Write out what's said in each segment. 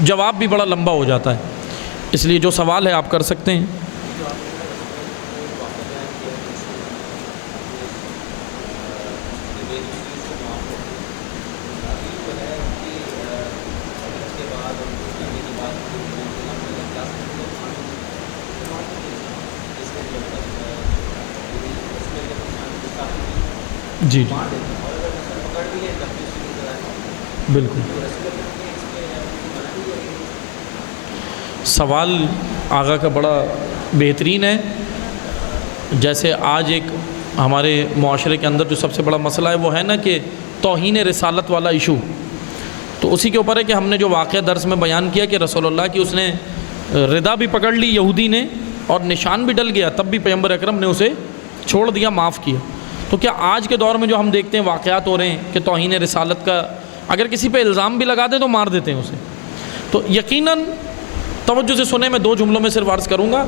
جواب بھی بڑا لمبا ہو جاتا ہے، اس لیے جو سوال ہے آپ کر سکتے ہیں۔ جی جی بالکل، سوال آغا کا بڑا بہترین ہے۔ جیسے آج ایک ہمارے معاشرے کے اندر جو سب سے بڑا مسئلہ ہے وہ ہے نا کہ توہین رسالت والا ایشو، تو اسی کے اوپر ہے کہ ہم نے جو واقعہ درس میں بیان کیا کہ رسول اللہ کی اس نے ردا بھی پکڑ لی یہودی نے اور نشان بھی ڈل گیا، تب بھی پیغمبر اکرم نے اسے چھوڑ دیا، معاف کیا۔ تو کیا آج کے دور میں جو ہم دیکھتے ہیں واقعات ہو رہے ہیں کہ توہین رسالت کا اگر کسی پہ الزام بھی لگا دیں تو مار دیتے ہیں اسے، تو یقیناً توجہ سے سنیں، میں 2 جملوں میں صرف عرض کروں گا۔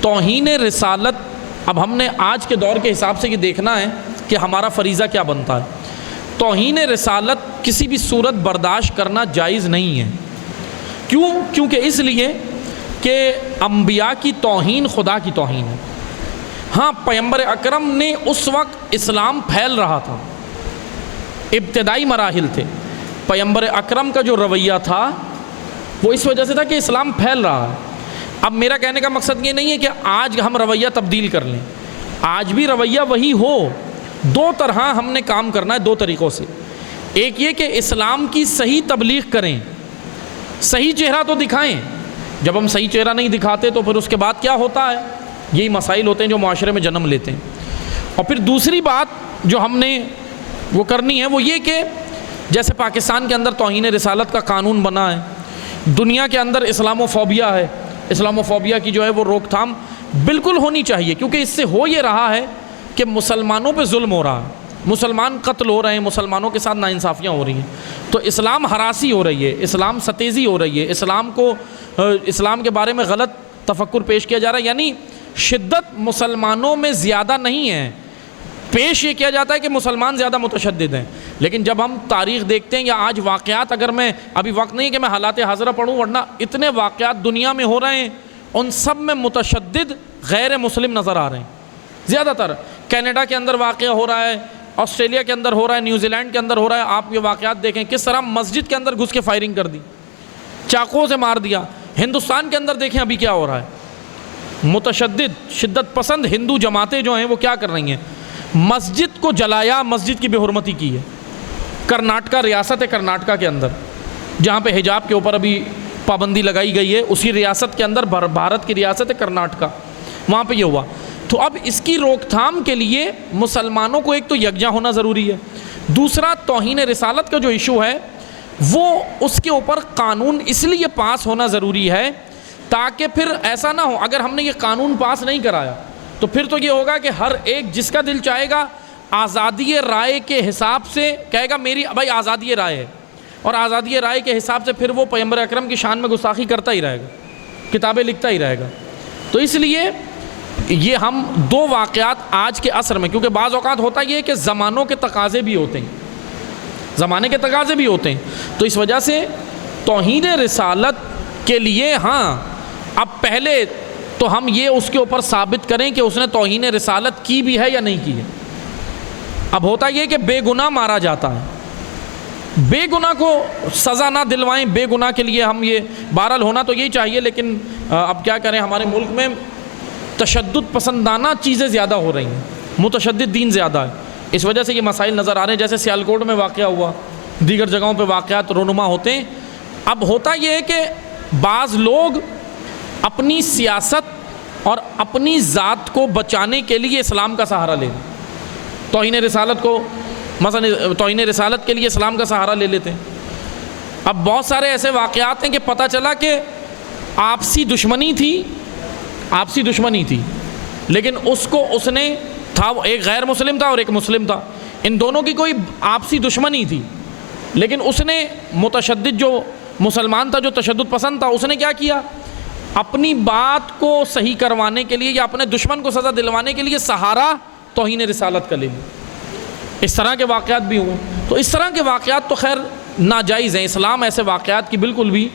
توہین رسالت اب ہم نے آج کے دور کے حساب سے یہ دیکھنا ہے کہ ہمارا فریضہ کیا بنتا ہے۔ توہین رسالت کسی بھی صورت برداشت کرنا جائز نہیں ہے۔ کیوں؟ کیونکہ اس لیے کہ انبیاء کی توہین خدا کی توہین ہے۔ ہاں، پیغمبر اکرم نے اس وقت اسلام پھیل رہا تھا، ابتدائی مراحل تھے، پیغمبر اکرم کا جو رویہ تھا وہ اس وجہ سے تھا کہ اسلام پھیل رہا ہے۔ اب میرا کہنے کا مقصد یہ نہیں ہے کہ آج ہم رویہ تبدیل کر لیں، آج بھی رویہ وہی ہو۔ 2 طرح ہم نے کام کرنا ہے، 2 طریقوں سے۔ ایک یہ کہ اسلام کی صحیح تبلیغ کریں، صحیح چہرہ تو دکھائیں۔ جب ہم صحیح چہرہ نہیں دکھاتے تو پھر اس کے بعد کیا ہوتا ہے؟ یہی مسائل ہوتے ہیں جو معاشرے میں جنم لیتے ہیں۔ اور پھر دوسری بات جو ہم نے وہ کرنی ہے وہ یہ کہ جیسے پاکستان کے اندر توہین رسالت کا قانون بنا ہے، دنیا کے اندر اسلاموفوبیا ہے، اسلاموفوبیا کی جو ہے وہ روک تھام بالکل ہونی چاہیے، کیونکہ اس سے ہو یہ رہا ہے کہ مسلمانوں پہ ظلم ہو رہا ہے، مسلمان قتل ہو رہے ہیں، مسلمانوں کے ساتھ ناانصافیاں ہو رہی ہیں، تو اسلام ہراسی ہو رہی ہے، اسلام ستیزی ہو رہی ہے، اسلام کے بارے میں غلط تفکر پیش کیا جا رہا ہے۔ یعنی شدت مسلمانوں میں زیادہ نہیں ہے، پیش یہ کیا جاتا ہے کہ مسلمان زیادہ متشدد ہیں، لیکن جب ہم تاریخ دیکھتے ہیں یا آج واقعات، اگر میں ابھی وقت نہیں کہ میں حالات حاضرہ پڑھوں، ورنہ اتنے واقعات دنیا میں ہو رہے ہیں، ان سب میں متشدد غیر مسلم نظر آ رہے ہیں زیادہ تر۔ کینیڈا کے اندر واقعہ ہو رہا ہے، آسٹریلیا کے اندر ہو رہا ہے، نیوزی لینڈ کے اندر ہو رہا ہے۔ آپ یہ واقعات دیکھیں کس طرح مسجد کے اندر گھس کے فائرنگ کر دی، چاقوؤں سے مار دیا۔ ہندوستان کے اندر دیکھیں ابھی کیا ہو رہا ہے، متشدد شدت پسند ہندو جماعتیں جو ہیں وہ کیا کر رہی ہیں، مسجد کو جلایا، مسجد کی بے حرمتی کی ہے۔ کرناٹکا ریاست ہے، کرناٹکا کے اندر جہاں پہ حجاب کے اوپر ابھی پابندی لگائی گئی ہے، اسی ریاست کے اندر بھارت کی ریاست ہے کرناٹکا، وہاں پہ یہ ہوا۔ تو اب اس کی روک تھام کے لیے مسلمانوں کو ایک تو یکجا ہونا ضروری ہے، دوسرا توہین رسالت کا جو ایشو ہے وہ اس کے اوپر قانون اس لیے پاس ہونا ضروری ہے تاکہ پھر ایسا نہ ہو، اگر ہم نے یہ قانون پاس نہیں کرایا تو پھر تو یہ ہوگا کہ ہر ایک جس کا دل چاہے گا آزادی رائے کے حساب سے کہے گا میری بھائی آزادی رائے ہے، اور آزادی رائے کے حساب سے پھر وہ پیغمبر اکرم کی شان میں گستاخی کرتا ہی رہے گا، کتابیں لکھتا ہی رہے گا۔ تو اس لیے یہ ہم 2 واقعات آج کے عصر میں، کیونکہ بعض اوقات ہوتا یہ ہے کہ زمانوں کے تقاضے بھی ہوتے ہیں، زمانے کے تقاضے بھی ہوتے ہیں، تو اس وجہ سے توہین رسالت کے لیے ہاں اب پہلے تو ہم یہ اس کے اوپر ثابت کریں کہ اس نے توہین رسالت کی بھی ہے یا نہیں کی ہے۔ اب ہوتا یہ کہ بے گناہ مارا جاتا ہے، بے گناہ کو سزا نہ دلوائیں، بے گناہ کے لیے ہم یہ بہرحال ہونا تو یہی چاہیے، لیکن اب کیا کریں، ہمارے ملک میں تشدد پسندانہ چیزیں زیادہ ہو رہی ہیں، متشدد دین زیادہ ہے، اس وجہ سے یہ مسائل نظر آ رہے ہیں، جیسے سیالکوٹ میں واقعہ ہوا، دیگر جگہوں پہ واقعات رونما ہوتے ہیں۔ اب ہوتا یہ ہے کہ بعض لوگ اپنی سیاست اور اپنی ذات کو بچانے کے لیے اسلام کا سہارا لے لیں، توہین رسالت کو مثلا توہین رسالت کے لیے اسلام کا سہارا لے لیتے ہیں۔ اب بہت سارے ایسے واقعات ہیں کہ پتہ چلا کہ آپسی دشمنی تھی، لیکن اس نے تھا، ایک غیر مسلم تھا اور ایک مسلم تھا، ان دونوں کی کوئی آپسی دشمنی تھی، لیکن اس نے متشدد جو مسلمان تھا، جو تشدد پسند تھا، اس نے کیا کیا، اپنی بات کو صحیح کروانے کے لیے یا اپنے دشمن کو سزا دلوانے کے لیے سہارا توہین رسالت کا لے لیا۔ اس طرح کے واقعات بھی ہوئے، تو اس طرح کے واقعات تو خیر ناجائز ہیں، اسلام ایسے واقعات کی بالکل بھی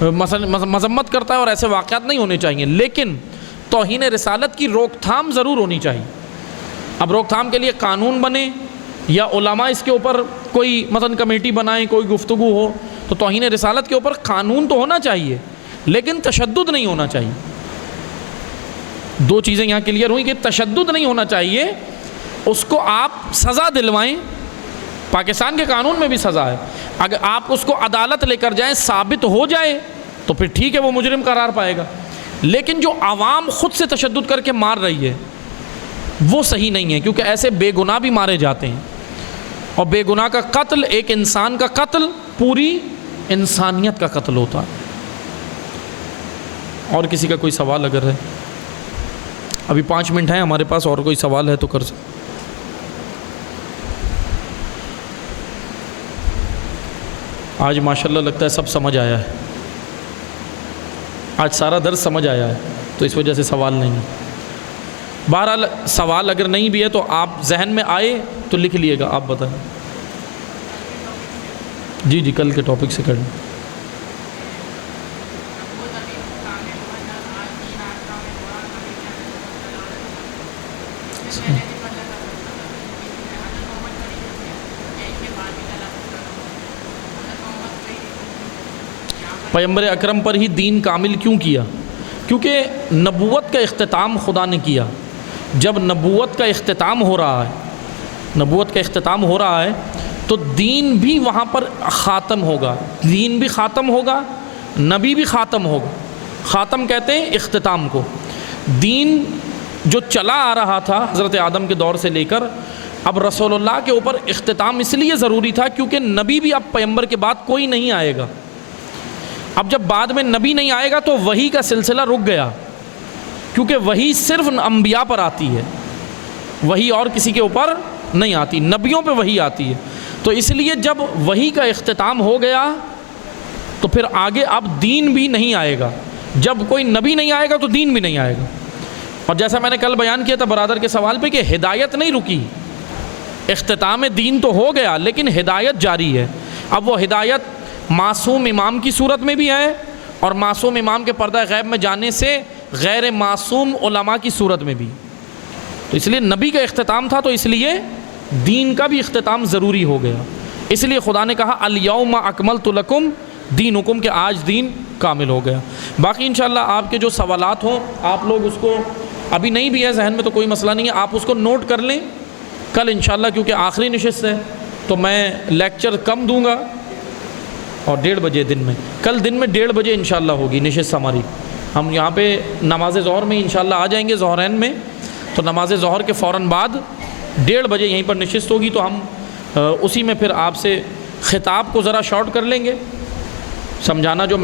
مذمت کرتا ہے اور ایسے واقعات نہیں ہونے چاہیے، لیکن توہین رسالت کی روک تھام ضرور ہونی چاہیے۔ اب روک تھام کے لیے قانون بنے یا علماء اس کے اوپر کوئی مثلا کمیٹی بنائیں، کوئی گفتگو ہو، تو توہین رسالت کے اوپر قانون تو ہونا چاہیے لیکن تشدد نہیں ہونا چاہیے۔ دو چیزیں یہاں کلیئر ہوئی کہ تشدد نہیں ہونا چاہیے، اس کو آپ سزا دلوائیں، پاکستان کے قانون میں بھی سزا ہے، اگر آپ اس کو عدالت لے کر جائیں، ثابت ہو جائے تو پھر ٹھیک ہے، وہ مجرم قرار پائے گا، لیکن جو عوام خود سے تشدد کر کے مار رہی ہے وہ صحیح نہیں ہے، کیونکہ ایسے بے گناہ بھی مارے جاتے ہیں، اور بے گناہ کا قتل، ایک انسان کا قتل پوری انسانیت کا قتل ہوتا ہے۔ اور کسی کا کوئی سوال اگر ہے؟ ابھی 5 منٹ ہیں ہمارے پاس، اور کوئی سوال ہے تو کر سکتے۔ آج ماشاءاللہ لگتا ہے سب سمجھ آیا ہے، آج سارا درس سمجھ آیا ہے، تو اس وجہ سے سوال نہیں ہے۔ بہرحال سوال اگر نہیں بھی ہے تو آپ ذہن میں آئے تو لکھ لیے گا، آپ بتائیں۔ جی کل کے ٹاپک سے کریں۔ پیغمبر اکرم پر ہی دین کامل کیوں کیا؟ کیونکہ نبوت کا اختتام خدا نے کیا۔ جب نبوت کا اختتام ہو رہا ہے تو دین بھی وہاں پر خاتم ہوگا، دین بھی خاتم ہوگا، نبی بھی خاتم ہوگا۔ خاتم کہتے ہیں اختتام کو۔ دین جو چلا آ رہا تھا حضرت آدم کے دور سے لے کر اب رسول اللہ کے اوپر اختتام اس لیے ضروری تھا کیونکہ نبی بھی اب پیغمبر کے بعد کوئی نہیں آئے گا۔ اب جب بعد میں نبی نہیں آئے گا تو وحی کا سلسلہ رک گیا، کیونکہ وحی صرف انبیاء پر آتی ہے، وحی اور کسی کے اوپر نہیں آتی، نبیوں پہ وحی آتی ہے۔ تو اس لیے جب وحی کا اختتام ہو گیا تو پھر آگے اب دین بھی نہیں آئے گا۔ جب کوئی نبی نہیں آئے گا تو دین بھی نہیں آئے گا۔ اور جیسا میں نے کل بیان کیا تھا برادر کے سوال پہ کہ ہدایت نہیں رکی، اختتام دین تو ہو گیا لیکن ہدایت جاری ہے۔ اب وہ ہدایت معصوم امام کی صورت میں بھی ہے اور معصوم امام کے پردہ غیب میں جانے سے غیر معصوم علماء کی صورت میں بھی۔ تو اس لیے نبی کا اختتام تھا تو اس لیے دین کا بھی اختتام ضروری ہو گیا۔ اس لیے خدا نے کہا الیوم اکملت لکم دینکم، کہ آج دین کامل ہو گیا۔ باقی انشاءاللہ آپ کے جو سوالات ہوں آپ لوگ اس کو، ابھی نہیں بھی ہے ذہن میں تو کوئی مسئلہ نہیں ہے، آپ اس کو نوٹ کر لیں۔ کل انشاءاللہ کیونکہ آخری نشست ہے تو میں لیکچر کم دوں گا، اور 1:30 بجے دن میں، کل دن میں 1:30 بجے انشاءاللہ ہوگی نشست ہماری۔ ہم یہاں پہ نماز ظہر میں انشاءاللہ آ جائیں گے، ظہرین میں، تو نماز ظہر کے فوراً بعد 1:30 بجے یہیں پر نشست ہوگی، تو ہم اسی میں پھر آپ سے خطاب کو ذرا شارٹ کر لیں گے، سمجھانا جو